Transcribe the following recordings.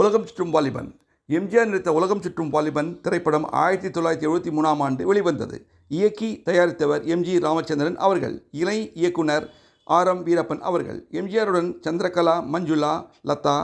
உலகம் சுற்றும் வாலிபன். எம்ஜிஆர் நடித்த உலகம் சுற்றும் வாலிபன் திரைப்படம் 1973ஆம் ஆண்டு வெளிவந்தது. இயக்கி தயாரித்தவர் எம்.ஜி. ராமச்சந்திரன் அவர்கள். இணை இயக்குனர் ஆர்.எம். வீரப்பன் அவர்கள். எம்ஜிஆருடன் சந்திரகலா, மஞ்சுளா, லதா,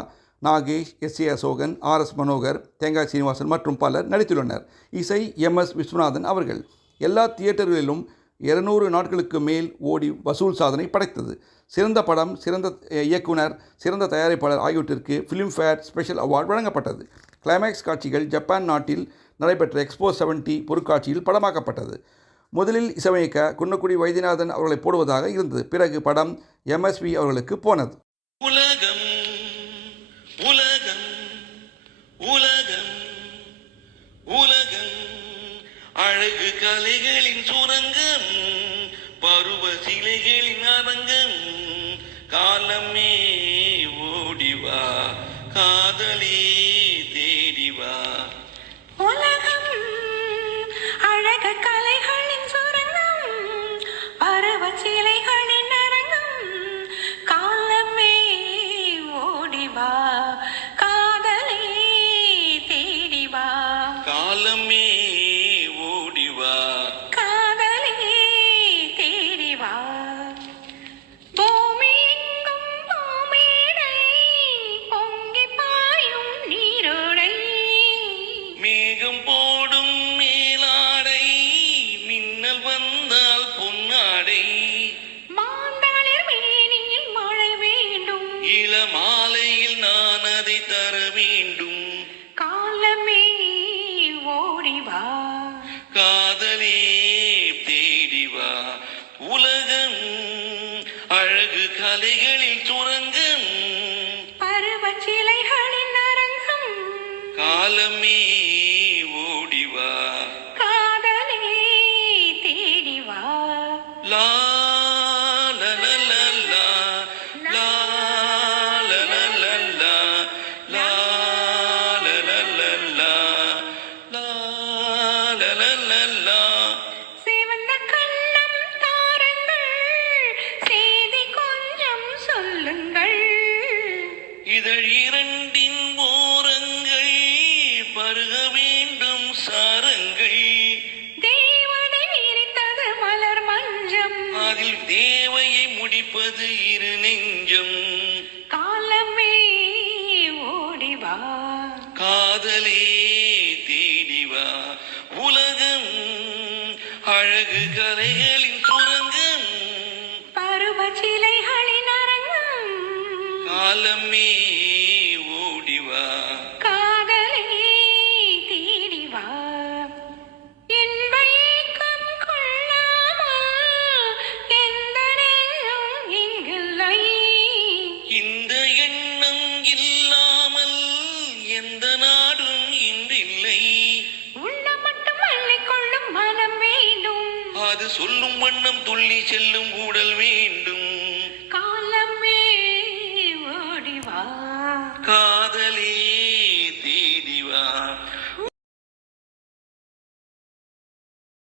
நாகேஷ், எஸ்.ஏ. அசோகன், ஆர்.எஸ். மனோகர், தேங்காய் சீனிவாசன் மற்றும் பலர் நடித்துள்ளனர். இசை எம்.எஸ். விஸ்வநாதன் அவர்கள். எல்லா தியேட்டர்களிலும் 200 நாட்களுக்கு மேல் ஓடி வசூல் சாதனை படைத்தது. சிறந்த படம், சிறந்த இயக்குனர், சிறந்த தயாரிப்பாளர் ஆகியவற்றிற்கு ஃபிலிம்ஃபேர் ஸ்பெஷல் அவார்டு வழங்கப்பட்டது. கிளைமேக்ஸ் காட்சிகள் ஜப்பான் நாட்டில் நடைபெற்ற எக்ஸ்போ 70 பொருட்காட்சியில் படமாக்கப்பட்டது. முதலில் இசையமைக்க குன்னக்குடி வைத்தியநாதன் அவர்களை போடுவதாக இருந்தது. பிறகு படம் எம்.எஸ்.வி. அவர்களுக்கு போனது. உலகம் உலகம் உலகம் உலகம் அழகு கலைகளின் சுரங்கம், பருவ சிலைகளின் அரங்கம், காலமே ஓடிவா, காதலே தேடிவா. உலகம் அழகு கலைகளின் சுரங்கம், பருவ சிலைகளின் அரங்கம், காலமே ஓடிவா, காதலே தேடிவா. காலமே போடும் மேலாடை, மின்னல் வந்தால் பொன்னாடை, மாந்தளிர் மேனியில் மழை வேண்டும், இளமாலையில் நான் அதை தர வேண்டும். காலமே ஓடிவா, காதலே தேடிவா. உலகம் அழகு கலைகளில் சுரங்கம், பருவ சிலைகளின் அரங்கம், காலமே லா லா லா லா லா லா லா லா லா லா லா லா லா லா லா. சிவந்த கண்ணம் தாருங்கள், செய்தி கொஞ்சம் சொல்லுங்கள். இதழ் இரண்டின் ஓரங்கள் பருக வேண்டும் சாரங்கள், அதில் தேவையை முடிப்பது இரு நெஞ்சம். காலமே ஓடிவா, காதலே தேடிவா. உலகம் அழகு கலைகளின் சுரங்கம், பருவ சிலைகளின் அரங்கம், காலமே ஓடிவா, காதலே தேடிவா. இந்த எண்ணம் இல்லாமல் எந்த நாடும் இன்றில்லை. உள்ள மட்டும் அள்ளிக்கொள்ளும் மனம் வேண்டும், அது சொல்லும் வண்ணம் துள்ளி செல்லும் உடல் வேண்டும். காலமே ஓடிவா, காதல்